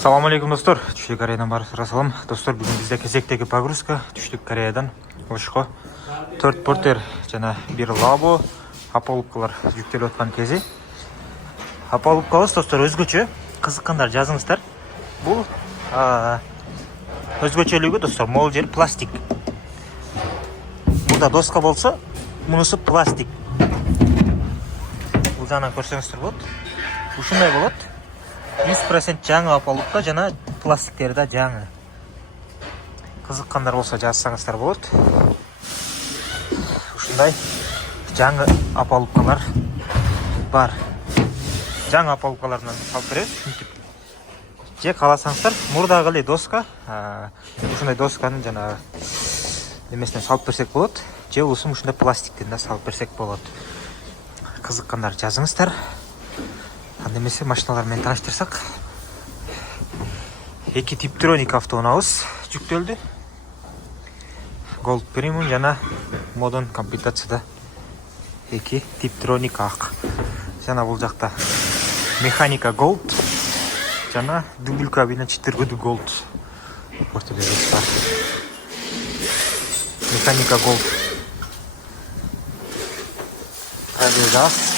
Салам алейкум достор. Түштүк Кореядан барып салам. Достор, бүгүн бизде кезектеги погрузка Түштүк Кореядан Ошко 4 портер жана 1 лабо аполуккалар жүктөлүп аткан кези. Аполуккабыз достор өзгөчө, кызыккандар жазыңыздар. Бул өзгөчөлүгү достор могул жери пластик. Мурда доска болсо, мунусу пластик. Бул жана көрсөңүздөр болот. Ушундай болот. 100% жаңы аполукка жана пластиктери да жаңы. Кызыккандар болсо жазсаңыздар болот. Ушундай жаңы аполуккалар бар. Жаңы аполуккалардан алып беребиз. Же кааласаңыздар, мурдагы эле доска, ушундай досканын жана эмесинен салып берсек болот. Же болбосо ушундай пластиктен да салып берсек болот. Кызыккандар жазыңыздар. Анда эмесе машиналар менен тааныштырсак. 2 Tiptronic автоунаабыз жүктөлдү. Gold Premium жана Modern комплектацияда 2 Tiptronic ак. Жана бул жакта Механика Gold жана дубль кабина 4 Gold портелерибиз бар. Механика Gold. Пробегас.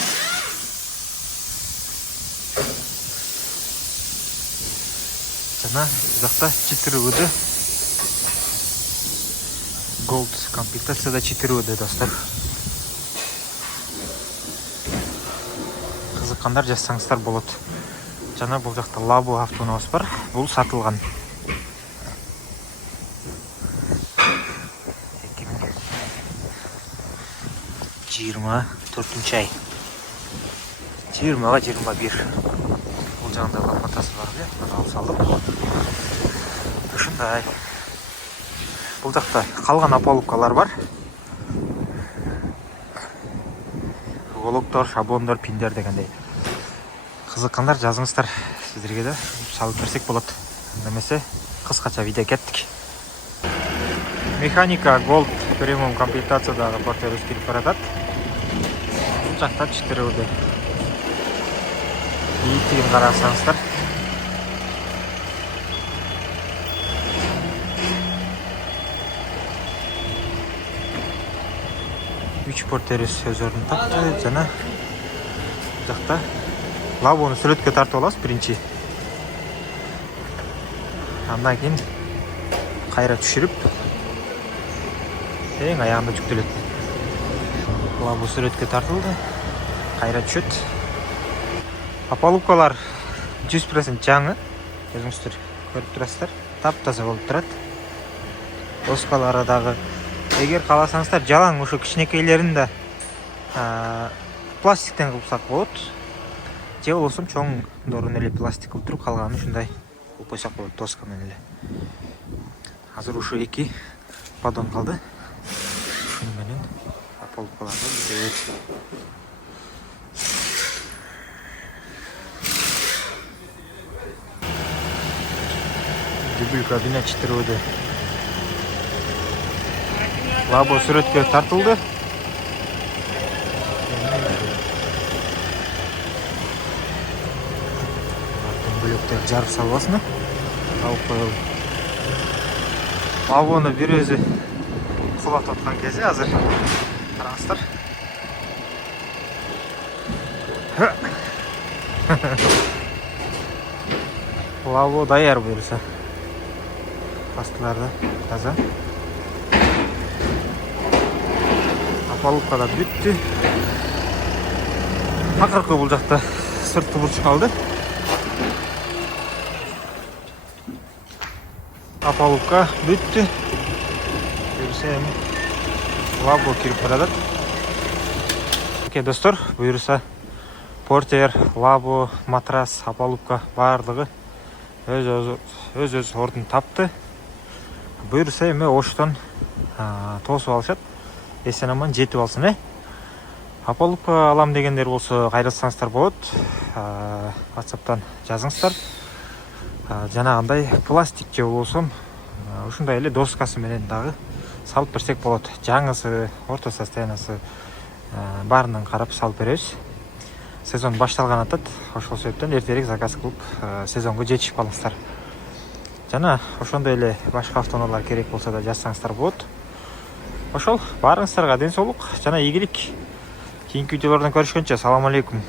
Жана жакта 4 Gold комплектацияда 4 достор. Кызыккандар жазсаңыздар болот. Жана бул жакта лабо автоунаабыз бар. Бул сатылган. 2024 ай. 20-га 21. Бул жагында лампасы бар эле. Мына алып салдым. Ушундай. Бул жакта калган аполуккалар бар. Голоктор, шаблондор, пиндер дегендей. Кызыккандар жазыңыздар. Сиздерге да салып берсек болот. Немесе кыскача видео кеттик. Механика Gold Premium комплектациядагы портер өскөрүп баратат. Бул жакта 4 бийликтигин карасаңыздар. Үч портерибиз өз ордун тапты жана бул жакта лабону сүрөткө тартып алабыз биринчи. Андан кийин кайра түшүрүп эң аягында жүктөлөт. Лабо сүрөткө тартылды, кайра түшөт. Аполуккалар 100% жаңы. Өзүңүздөр көрүп турасыздар. Таптаза болуп турат. Доскалары дагы эгер кааласаңыздар жалаң ошо кичинекейлерин да пластиктен кылсак болот. Же болбосо чоңдорун эле пластик кылып туруп калганын ушундай кылып койсок болот доска менен эле. Азыр ушу 2 поддон калды. Ушуну менен аполуккаларды бүтөбүз. Дубль кабина 4. Лабо сүрөткө тартылды. Бөлөктөр жарып салбасын. Алып коелу. Лабону бир өзү кулатып аткан кези азыр. Караңыздар. Лабо даяр буюрса. Астыларды таза. Аполукка да бүттү. Акыркы бул жакта сыртты бурч калды. Аполукка бүттү. Буюрса эми лабо кирип барат. Оке достор, буюрса портер, лабо, матрас, аполукка баардыгы өз ордун тапты. Буюрса эми Оштон тосуп алышат. Эсен аман жетип алсын, Аполукка алам дегендер болсо кайрылсаңыздар болот. WhatsApp'тан жазыңыздар. Жанагындай пластик же болсо ушундай эле доскасы менен дагы салып берсек болот. Жаңысы, орто состояниясы баарынан карап салып беребиз. сезон башталган атат. Ошол себептен эртерээк заказ кылып сезонго жетишип алыңыздар. Жана ошондой эле башка автоунаалар керек болсо да жазсаңыздар болот. Ошол баарыңыздарга ден соолук жана ийгилик. Кийинки видеолордон көрүшкөнчө салам алейкум.